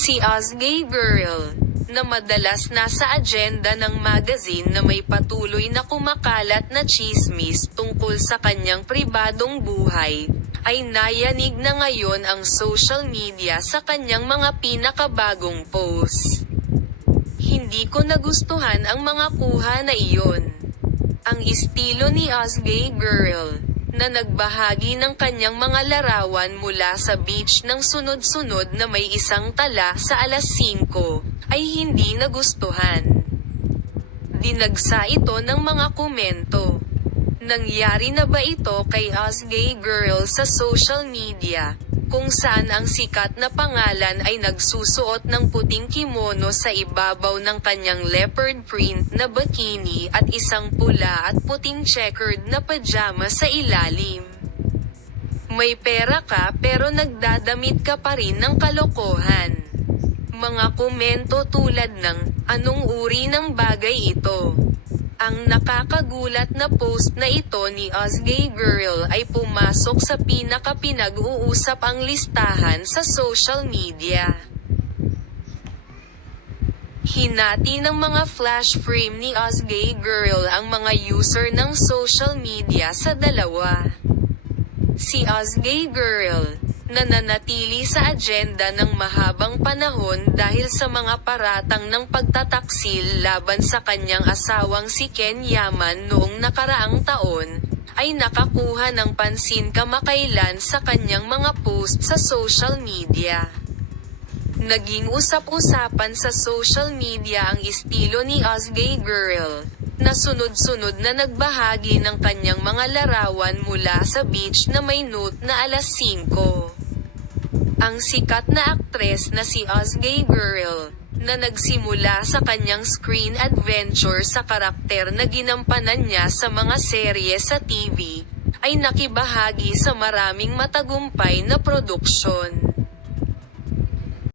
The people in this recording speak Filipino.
Si Osgay Girl, na madalas nasa agenda ng magazine na may patuloy na kumakalat na chismis tungkol sa kanyang pribadong buhay, ay nayanig na ngayon ang social media sa kanyang mga pinakabagong post. Hindi ko nagustuhan ang mga kuha na iyon. Ang estilo ni Osgay Girl, na nagbahagi ng kanyang mga larawan mula sa beach ng sunod-sunod na may isang tala sa alas 5, ay hindi nagustuhan. Dinagsa ito ng mga komento. Nangyari na ba ito kay Osgay Girl sa social media? kung saan ang sikat na pangalan ay nagsusuot ng puting kimono sa ibabaw ng kanyang leopard print na bikini at isang pula at puting checkered na pajama sa ilalim. May pera ka pero nagdadamit ka pa rin ng kalokohan. Mga komento tulad ng, anong uri ng bagay ito? Ang nakakagulat na post na ito ni Osgay Girl ay pumasok sa pinaka-pinag-uusap ang listahan sa social media. Hinati ng mga flash frame ni Osgay Girl ang mga user ng social media sa dalawa. Si Osgay Girl, nananatili sa agenda ng mahabang panahon dahil sa mga paratang ng pagtataksil laban sa kanyang asawang si Ken Yaman noong nakaraang taon, ay nakakuha ng pansin kamakailan sa kanyang mga post sa social media. Naging usap-usapan sa social media ang estilo ni Osgay Girl, na sunod-sunod na nagbahagi ng kanyang mga larawan mula sa beach na may note na alas 5. Ang sikat na aktres na si Osgay Girl, na nagsimula sa kanyang screen adventure sa karakter na ginampanan niya sa mga serye sa TV, ay nakibahagi sa maraming matagumpay na produksyon.